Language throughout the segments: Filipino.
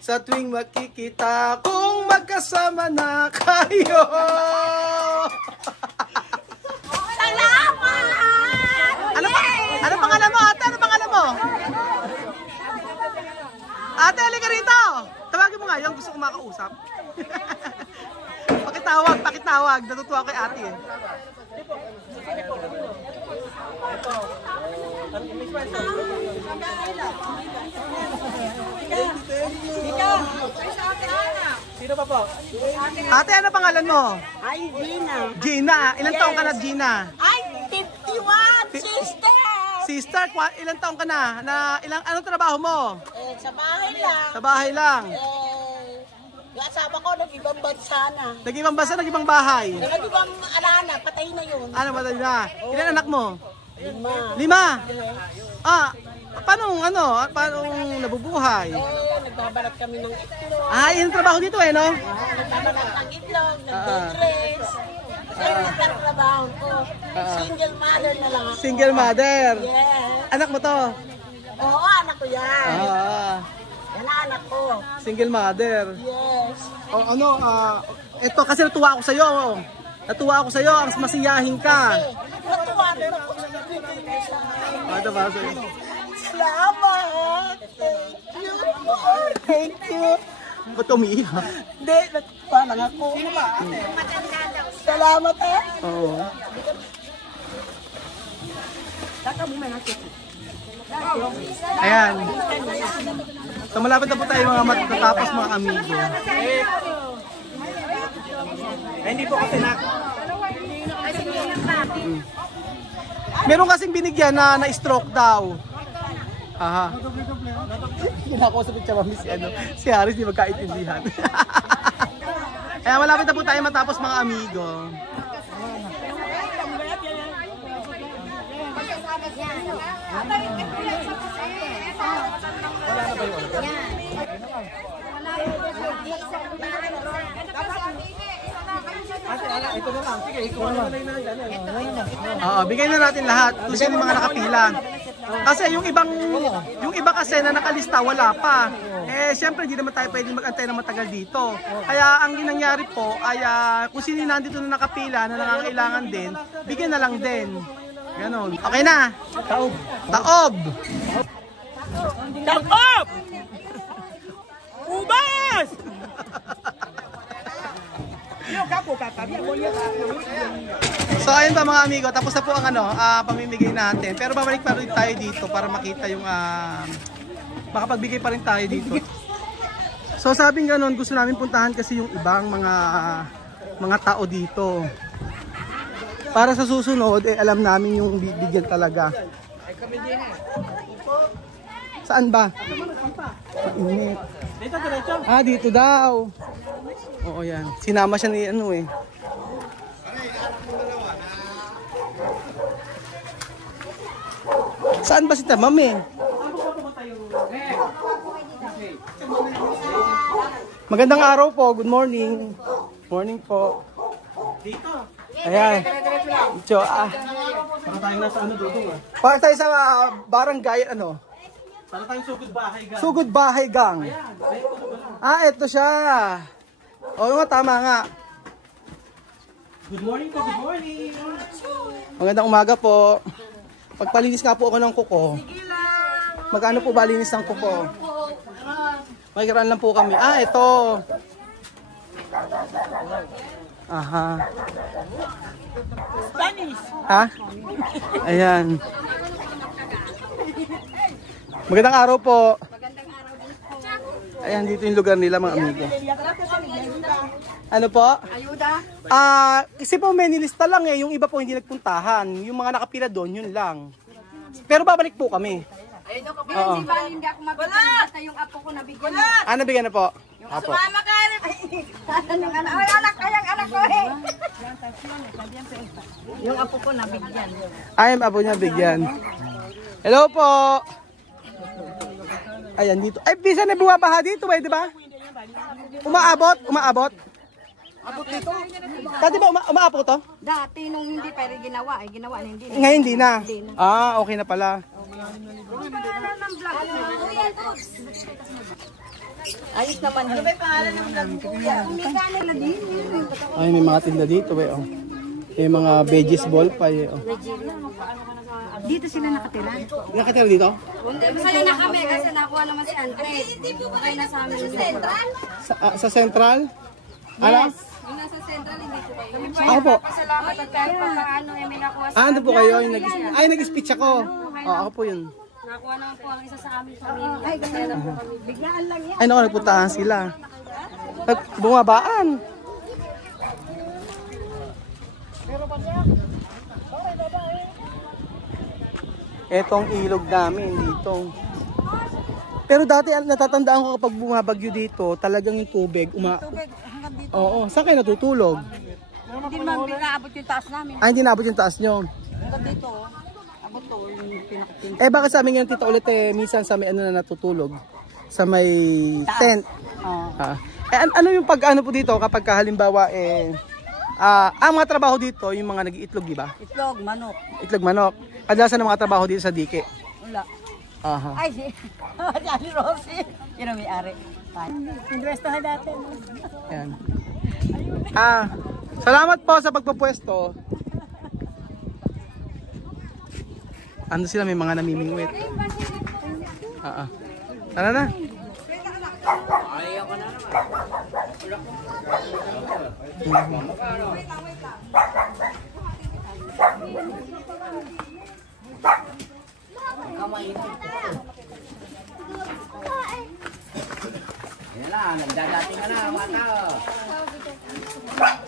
sa tuwing makikita kung magkasama na kayo. Salamat! Ano pangalan mo, ate? Ano pangalan mo? Ate, halika rito. Tawagin mo nga yung gusto ko makausap. Pakitawag. Natutuwa kay ate eh. Sino pa po? Ate, ano pangalan mo? Ay, Gina. Gina. Ilang taong ka na, Gina? Ay, 51, sister! Sister, ilang taong ka na? Anong trabaho mo? Sa bahay lang. Sa bahay lang. Yung asawa ko, nag-ibang bansa na. Nag-ibang bansa, nag-ibang bahay. Nag-ibang alana, patay na yun. Ano ba na? Ilan anak mo? 5. 5. Paano nabubuhay? Nagbabalat kami ng itlog. Yung trabaho dito eh, no? Nagbabalat ng itlog, nag-dress. Kaya nagtatrabaho ko. Single mother na lang ako. Single mother. Yes. Anak mo to? Oo, anak ko yan. Yan ang anak ko. Single mother. Yes. Ito kasi natuwa ako sa'yo. Ang masiyahin ka. Natuwa rin ako sa nabibigay mo sa akin. Ito ba sa'yo? Salamat! Thank you! Ba't umiiyak? Hindi, natuwa lang ako. Salamat eh! Oo. Ayan. So malapit na po tayo mga matatapos mga amigo. Hindi po kasi Meron kasing binigyan na stroke daw. Aha. Kinakausap siya mami si Haris, di magkaintindihan. Kaya malapit na po tayo matapos mga amigo. ito na lang. Sige, ikaw na lang. Bigay na natin lahat. Kung sino yung mga nakapila. Kasi yung iba kasi na nakalista wala pa. Siyempre hindi naman tayo pwedeng mag-antay na matagal dito. Kaya ang ginangyari po ay kung sino nandito na nakapila na nangangailangan din, bigyan na lang din. Ganon. Okay na. Taob. Taob! Ubas! So ayun ba mga amigo, tapos na po ang pamimigay natin. Pero babalik pa rin tayo dito para makita yung makapagbigay pa rin tayo dito. So sabing ganon, gusto namin puntahan kasi yung ibang mga tao dito. Para sa susunod, alam namin yung bibigyan talaga. Saan ba? Mainit. Dito, diretso. Dito daw. Oo, yan. Sinama siya ni eh. Saan ba si Tamam eh? Magandang araw po. Good morning. Morning po. Dito. Ayan. Dito, Para tayo nasa dudong para tayo sa barangay, Para tayong sugod bahay gang. Sugod Bahay Gang. Ito siya. Oo nga, tama nga. Good morning po, good morning. Magandang umaga po. Pagpalinis nga po ako ng kuko. Magkano po ba linis ng kuko? Magkiran lang po kami. Ito. Aha. Spanish! Ha? Ayan. Magandang araw po. Ayan, dito yung lugar nila mga amigo. Ano po? Ayuda? Kasi po may nilista lang yung iba po hindi nagpuntahan. Yung mga nakapila doon, yun lang. Pero babalik po kami. Ayun ako, hindi ako mabigyan. Basta yung apo ko nabigyan. Nabigyan na po. Apo. Sumama ka rin! Yung anak ko eh! Yung apo ko nabigyan. Yung apo niya bigyan. Hello po! Ayan dito. Bisa na bumabaha dito di ba? Umaabot? Abot dito? Dati ba umaabot to? Dati nung hindi pa rin ginawa na hindi. Ngayon hindi na? Okay na pala. Ayos naman. Ano ba yung pangalan ng vlog mo, kuya? Ay, may mga tinda dito, ba, oh. May mga veggies ball pa, oh. Dito sila nakatira. Nakatira dito? Hindi, masaya na kami kasi nakuha naman si Andre. Okay na sa amin. Sa Central? Sa Central? Ano? Yung nasa Central, hindi po kayo. Ako po. Salamat at kahit pa paano, may nakuha sa Ano po kayo? Ay, nag-speech ako. Oh, ako po yun. Nakuha naman po ang isa sa aming pamilya. Ay, masaya na po kami. Biglaan lang yan. Ay, naku, nagpuntahan sila. Bumabaan. Etong ilog namin dito. Pero dati natatandaan ko kapag bumabagyo dito, talagang yung tubig Oo, saan kayo natutulog? Hindi naman pinaabot yung taas namin. Ay, hindi naabot yung taas nyo. Hanggang dito, abot to, yung pinakating. Eh, bakit sa amin ngayon, tita ulit, minsan sa may ano na natutulog? Sa may tent. Ah. Ano yung pag-ano po dito kapag halimbawa, ang mga trabaho dito, yung mga nag-iitlog, di ba? Itlog, manok. Itlog manok. Kadalasan ng mga trabaho dito sa dike. Wala. Aha. Ay, si Ali Rosie. Yun ang may-ari. Pinrestahan natin. Ayan. Salamat po sa pagpapwesto. Ano sila, may mga namimingwit. Tara na.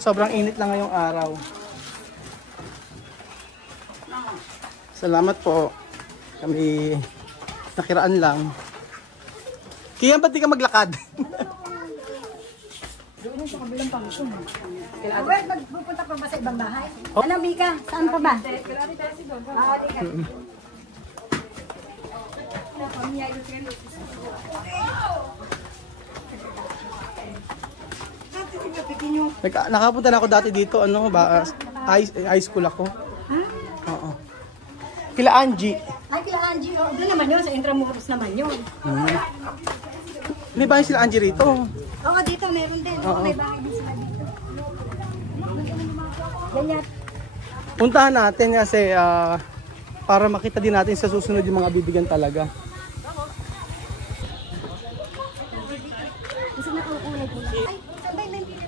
Sobrang init lang ngayong araw. Salamat po. Kami nakiraan lang. Kaya ba't di ka maglakad? Well, magpupunta pa ba sa ibang bahay? Ano, Mika? Saan pa ba? Nakapunta na ako dati dito, high school ako. Oo. Kila Angie. Ay, kila Angie. Oh, doon naman yun. Sa Intramuros naman yun. May bahay sila Angie rito. Oo, dito meron din. May bahay din sila dito. Ganyan. Puntahan natin kasi para makita din natin sa susunod yung mga bibigyan talaga. Kasi nakukulay ko lang. Ay, sabay na yung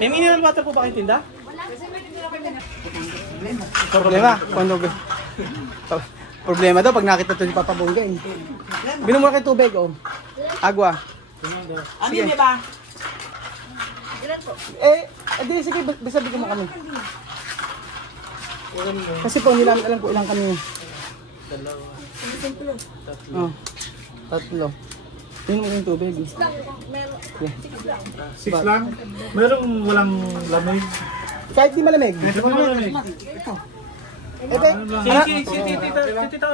May mineral water po ba kayong tinda? Problema. Problema daw pag nakita ito ni Papa Bonggay. Binom mo na kayo tubig, oh. Agua. Ano yun, ba? Di sige, basabi ko mo kami. Kasi po, hindi namin alam kung ilang kami. Tatlo. Binom mo yung tubig. 6 lang? Merong walang lamig? Kahit di malamig. Malamig. Si tita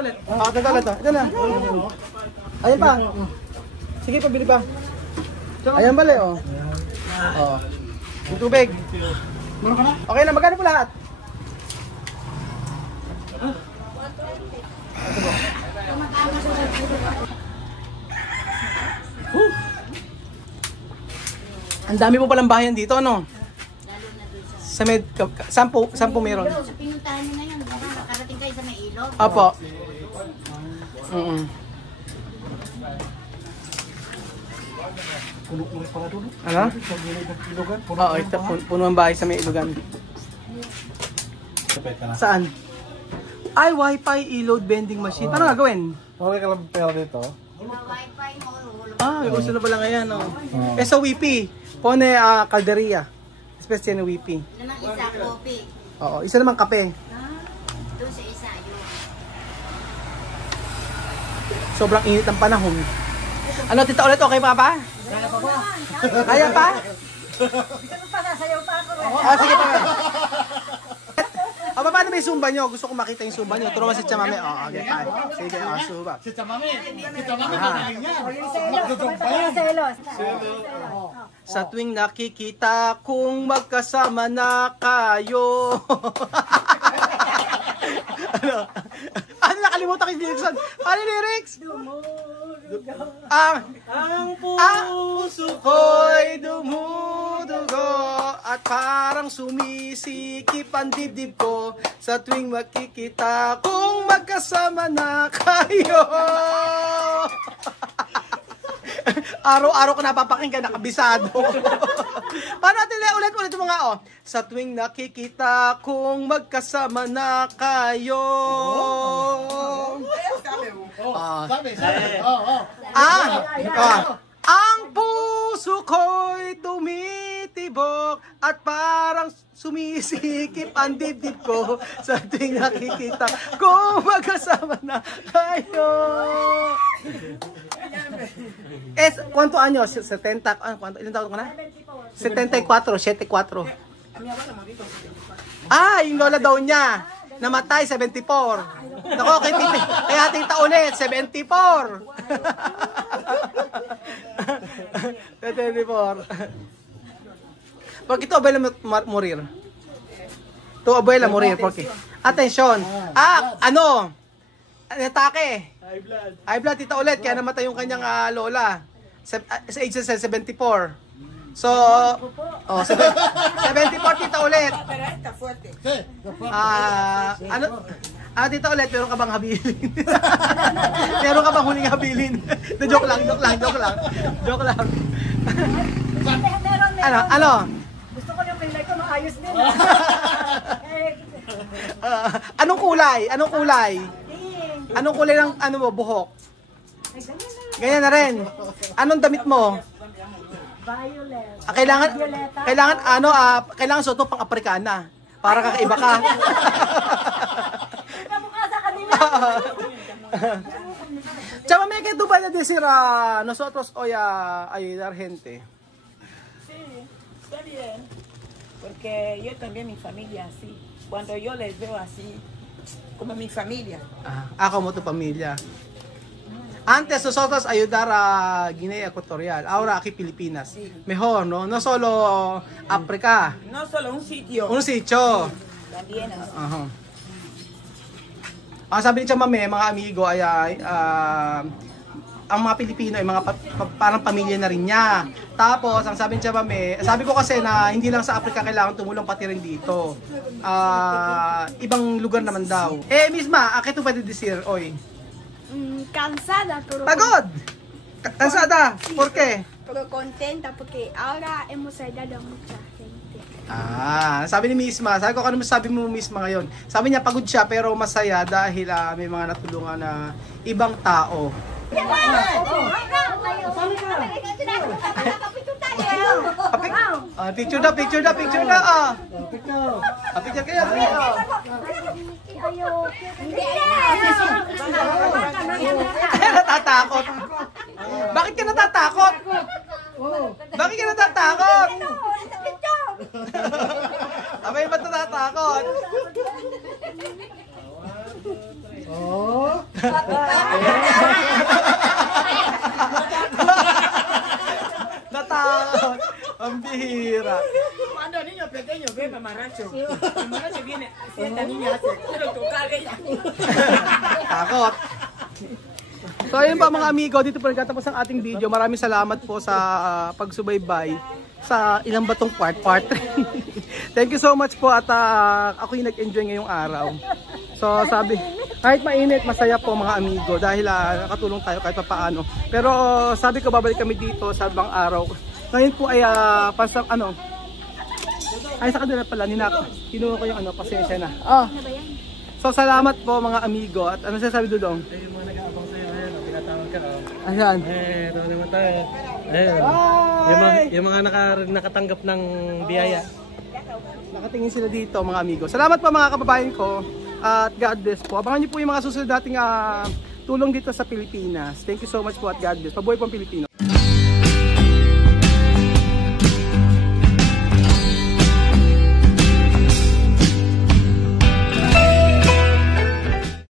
ulit. Tata ulit. Ito na. Ayan pa. Sige, pabili pa. Ayan bali, oh. Yung tubig. Okay na, magkano po lahat? Ang dami po palang bahayan dito, ano? Sa sampu meron. Sa pinuntahan nyo na yun, makakarating kayo sa may ilog. Apo. Ano? Oo, ito puno ang bahay sa may ilugan. Saan? Ay, wifi, e-load vending machine. Paano gagawin? Okay ka lang pera dito? Mga wifi mo, Gusto na pala ngayon, no? Sa WIPI, pone kalderia. Especially na WIPI. namang isa, coffee. Oo, isa naman kape. Doon sa isa, yun. Sobrang init ng panahon. Ano, tita ulit, okay pa ba? Kaya pa? Pasasayaw pa ako. Sige pa. Paano may sumba nyo? Gusto ko makita yung sumba nyo. Turuan si Chamame. Okay, fine. Sige, sumba. Si Chamame kakain yan. Selos. Sa tuwing nakikita kung magkasama na kayo. Ano nakalimutan ko yung lyrics? Ano lyrics? Ang puso ko'y dumudugo at parang sumisikip ang dibdib ko sa tuwing makikita kung magkasama na kayo. Araw-araw ko napapakinggan, nakabisado. Paano natin ulit yung mga sa tuwing nakikita kung magkasama na kayo. Ang puso ko'y tumitibok at parang sumisikip ang dibdib ko sa tuwing nakikita kung magkasama na kayo. ¿Cuántos años? 70, ilan taon ka na? 74, 74. Yung lola daw niya, namatay, 74. Nako, kaya tita ulit, 74. 74. Porque tu abuela morir. Tu abuela morir, porque. Atensyon. Atake. High blood, tita ulit, kaya namatay yung kanyang lola. Sa age 74. So, 74 tita ulit. Tita ulit, meron ka bang habilin? Meron ka bang huling habilin? Joke lang. Ano? Gusto ko yung pilay ko maayos din. Anong kulay? Anong kulay ng buhok? Ganyan na rin. Anong damit mo? Violet. Kailangan suot pang Afrikana para kakaiba ka. Kamukha sa kanila. Chama, me que tú vayas a decir a nosotros hoy a ayudar gente. Sí, está bien. Porque yo también mi familia así. Cuando yo les veo así, como mi familia. Como tu familia. Antes nosotros ayudar a Guinea Ecuatorial, ahora aquí Pilipinas. Sí. Mejor, ¿no? No solo África. No solo un sitio. Un sitio. También así. Sabi ni Chamame, mga amigo, ay ang mga Pilipino ay mga parang pamilya na rin niya. Tapos, ang sabi ni Chamame, sabi ko kasi na hindi lang sa Africa kailangan tumulong, pati rin dito. Ibang lugar naman daw. Misma, ¿a qué tú puedes decir hoy? Cansada, pero Pagod! Cansada? ¿Por qué? pero contenta porque ahora hemos ayudado a mucha gente. Sabi ni Misma, sabi ko ano masabi mo Misma ngayon? Sabi niya pagod siya pero masaya dahil may mga natulungan na ibang tao. Picture daw. Picture kayo. Natatakot. Bakit ka natatakot? Abay, ba't natatakot? Natakot. Ang bihira. Cuando niño pequeño ve mamarracho. Mamarracho viene, si esta niña hace, quiero tocarle. Takot. So ayun pa mga amigo, dito po nagtatapos ang ating video. Maraming salamat po sa pagsubaybay sa ilang batong part. Thank you so much po at ako'y nag-enjoy ngayong araw. So sabi, kahit mainit, masaya po mga amigo dahil nakatulong tayo kahit paano. Pero sabi ko babalik kami dito sa ibang araw. Ngayon po ay ay sa kanila pala, kinuha ko yung pasensya na. So salamat po mga amigo at ano sasabi Dudong? Yung mga nag-aabang sa'yo, pinatawag ka. Ayan. Ito naman tayo. Yung mga nakatanggap ng biyaya. Nakatingin sila dito mga amigo. Salamat po mga kababayan ko at God bless po. Abangan niyo po yung mga susunod nating tulong dito sa Pilipinas. Thank you so much po at God bless. Pabuhay po ang Pilipino.